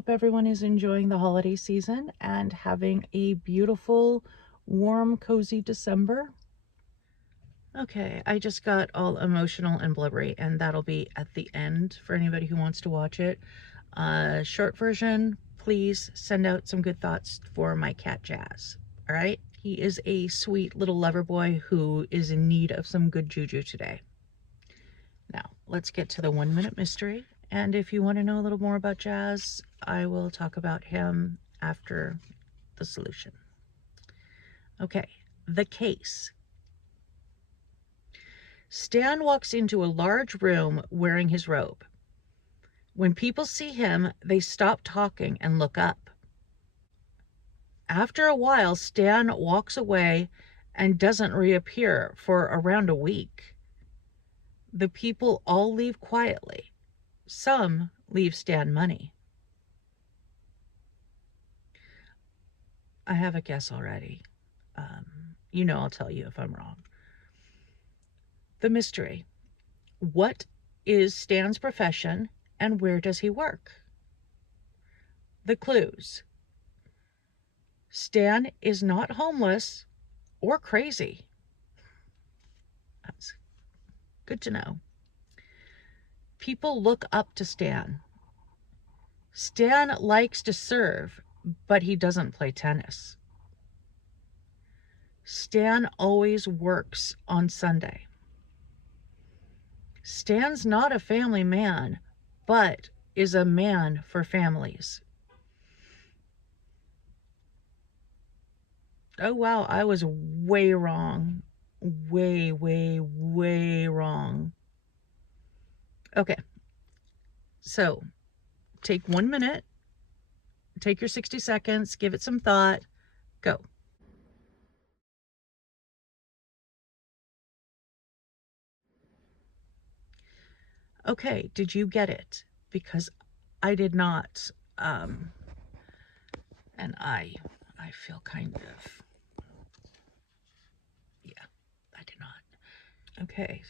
hope everyone is enjoying the holiday season and having a beautiful, warm, cozy December. Okay, I just got all emotional and blubbery, and that'll be at the end for anybody who wants to watch it. Short version, please send out some good thoughts for my cat Jazz. All right? He is a sweet little lover boy who is in need of some good juju today. Now, let's get to the 1-minute mystery. And if you want to know a little more about Jazz, I will talk about him after the solution. Okay, the case. Stan walks into a large room wearing his robe. When people see him, they stop talking and look up. After a while, Stan walks away and doesn't reappear for around a week. The people all leave quietly. Some leave Stan money. I have a guess already. I'll tell you if I'm wrong. The mystery. What is Stan's profession and where does he work? The clues. Stan is not homeless or crazy. That's good to know. People look up to Stan. Stan likes to serve, but he doesn't play tennis. Stan always works on Sunday. Stan's not a family man, but is a man for families. Oh, wow, I was way wrong. Way, way, way wrong. Okay, so take 1 minute, take your 60 seconds, give it some thought, go. Okay, did you get it? Because I did not. And I feel kind of, yeah, I did not. Okay,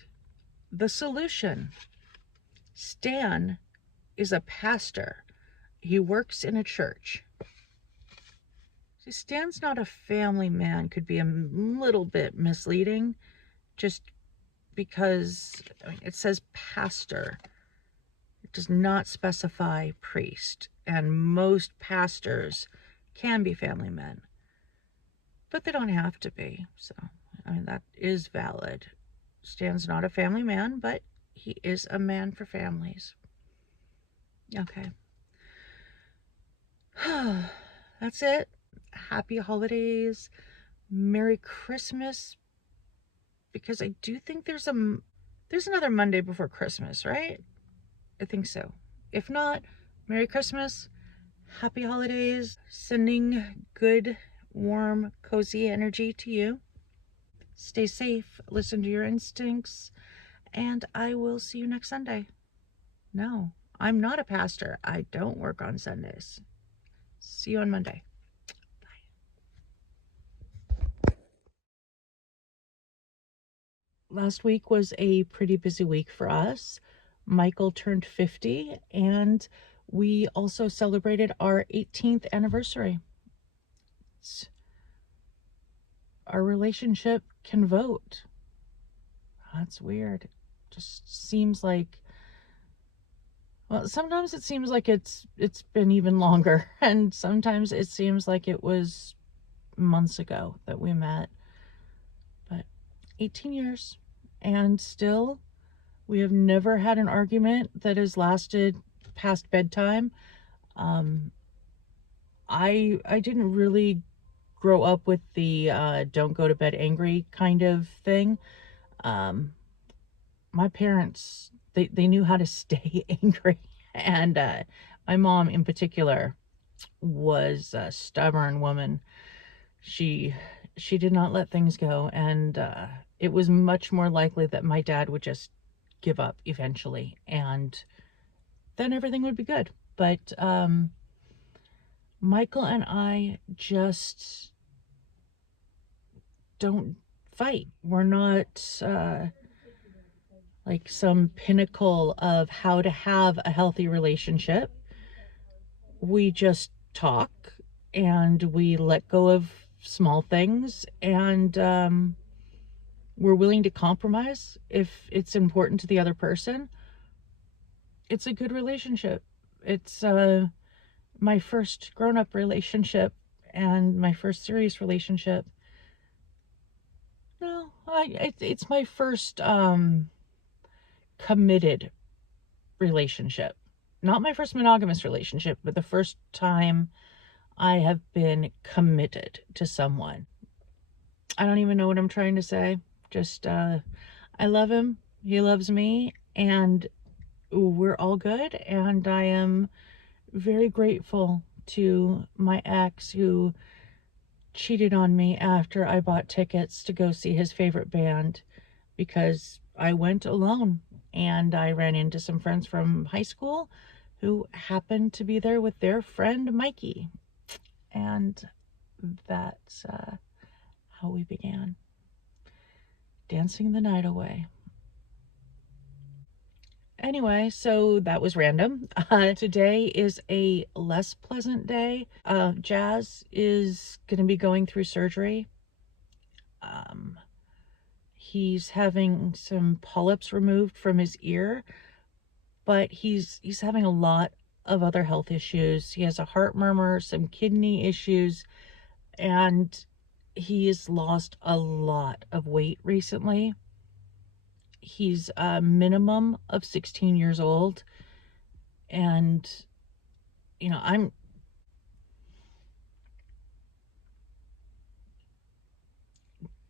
the solution. Stan is a pastor. He works in a church. See, Stan's not a family man could be a little bit misleading just because it says pastor. It does not specify priest, and most pastors can be family men, but they don't have to be. So, that is valid. Stan's not a family man, but he is a man for families. Okay. That's it. Happy holidays. Merry Christmas. Because I do think there's another Monday before Christmas, right? I think so. If not, Merry Christmas. Happy holidays. Sending good, warm, cozy energy to you. Stay safe. Listen to your instincts. And I will see you next Sunday. No, I'm not a pastor. I don't work on Sundays. See you on Monday. Bye. Last week was a pretty busy week for us. Michael turned 50, and we also celebrated our 18th anniversary. Our relationship can vote. That's weird. It just seems like, well, sometimes it seems like it's been even longer, and sometimes it seems like it was months ago that we met. But 18 years, and still we have never had an argument that has lasted past bedtime. I didn't really grow up with the don't go to bed angry kind of thing. My parents, they knew how to stay angry, and my mom in particular was a stubborn woman. She did not let things go, and it was much more likely that my dad would just give up eventually, and then everything would be good. But Michael and I just don't fight. We're not like some pinnacle of how to have a healthy relationship. we just talk and we let go of small things, and we're willing to compromise if it's important to the other person. It's a good relationship. It's my first grown-up relationship and my first serious relationship. No, it's my first committed relationship. Not my first monogamous relationship, but the first time I have been committed to someone. I don't even know what I'm trying to say. Just, I love him. He loves me, and we're all good. And I am very grateful to my ex who cheated on me after I bought tickets to go see his favorite band, because I went alone and I ran into some friends from high school who happened to be there with their friend Mikey. And that's how we began dancing the night away. Anyway, so that was random. Today is a less pleasant day. Jazz is going to be going through surgery. He's having some polyps removed from his ear, but he's having a lot of other health issues. He has a heart murmur, some kidney issues, and he's lost a lot of weight recently. He's a minimum of 16 years old, and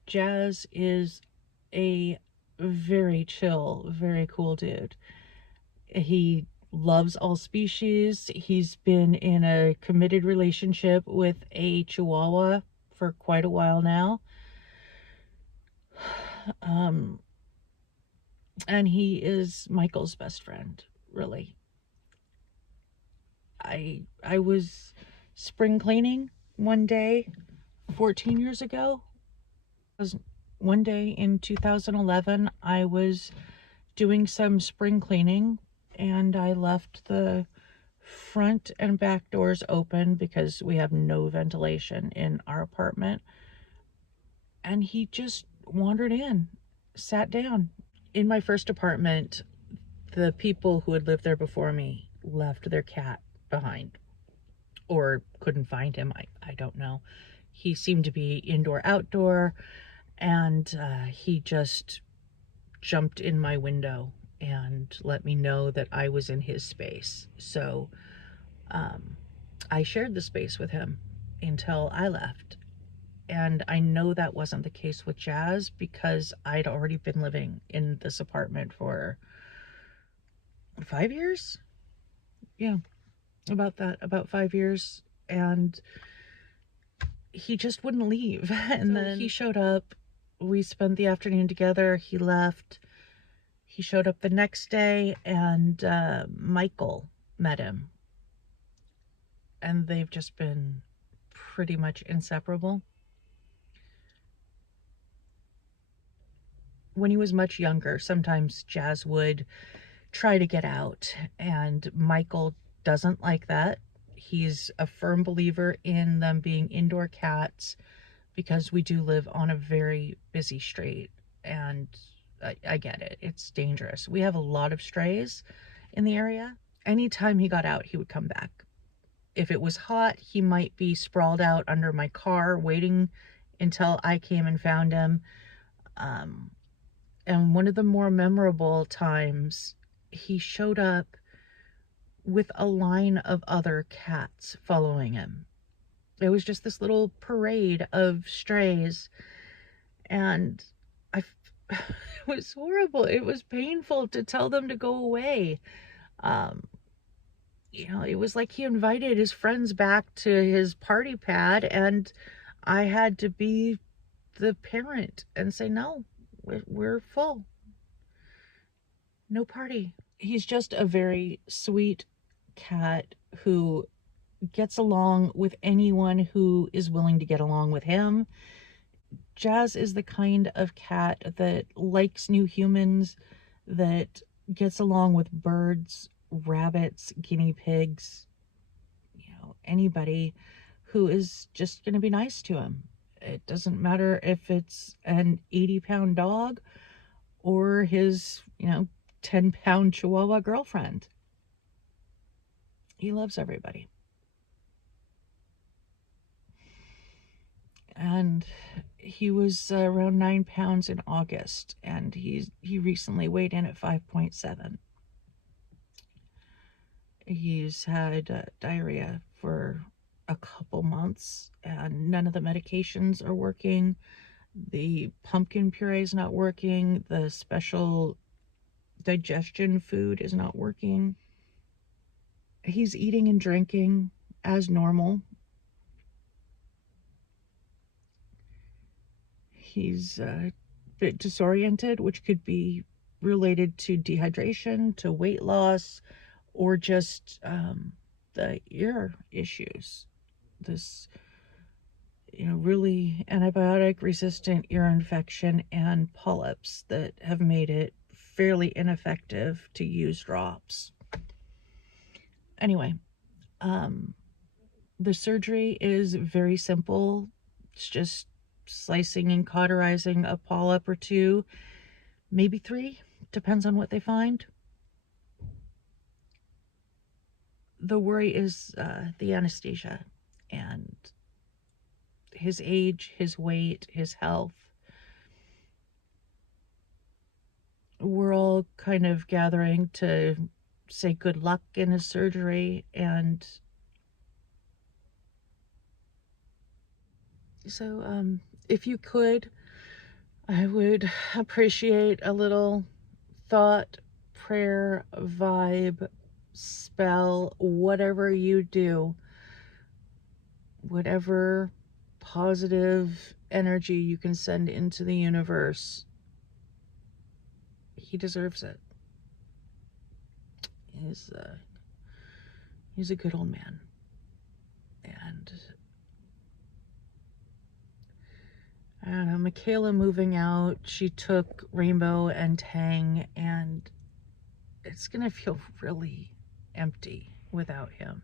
Jazz is a very chill, very cool dude. He loves all species. He's been in a committed relationship with a Chihuahua for quite a while now. And he is Michael's best friend, really. I was spring cleaning one day 14 years ago. One day in 2011, I was doing some spring cleaning, and I left the front and back doors open because we have no ventilation in our apartment. And he just wandered in, sat down. In my first apartment, the people who had lived there before me left their cat behind, or couldn't find him. I don't know. He seemed to be indoor, outdoor, and he just jumped in my window and let me know that I was in his space. So I shared the space with him until I left. And I know that wasn't the case with Jazz, because I'd already been living in this apartment for 5 years. Yeah, about 5 years. And he just wouldn't leave. And then he showed up. We spent the afternoon together. He left. He showed up the next day, and Michael met him. And they've just been pretty much inseparable. When he was much younger, sometimes Jazz would try to get out, and Michael doesn't like that. He's a firm believer in them being indoor cats, because we do live on a very busy street, and I get it. It's dangerous. We have a lot of strays in the area. Anytime he got out, he would come back. If it was hot, he might be sprawled out under my car waiting until I came and found him. And one of the more memorable times, he showed up with a line of other cats following him. It was just this little parade of strays, and it was horrible. It was painful to tell them to go away. It was like he invited his friends back to his party pad, and I had to be the parent and say, no, we're full. No party. He's just a very sweet cat who gets along with anyone who is willing to get along with him. Jazz is the kind of cat that likes new humans, that gets along with birds, rabbits, guinea pigs. anybody who is just going to be nice to him. It doesn't matter if it's an 80-pound dog or his, 10-pound Chihuahua girlfriend. He loves everybody. And he was around 9 pounds in August, and he recently weighed in at 5.7. He's had diarrhea for a couple months, and none of the medications are working. The pumpkin puree is not working. The special digestion food is not working. He's eating and drinking as normal. He's a bit disoriented, which could be related to dehydration, to weight loss, or just the ear issues. This, really antibiotic resistant ear infection and polyps that have made it fairly ineffective to use drops. Anyway, the surgery is very simple. It's just slicing and cauterizing a polyp or two, maybe 3, depends on what they find. The worry is the anesthesia and his age, his weight, his health. We're all kind of gathering to say good luck in his surgery, and so if you could, I would appreciate a little thought, prayer, vibe, spell, whatever you do, whatever positive energy you can send into the universe. He deserves it. He's a good old man. And I don't know, Michaela moving out, she took Rainbow and Tang, and it's gonna feel really empty without him.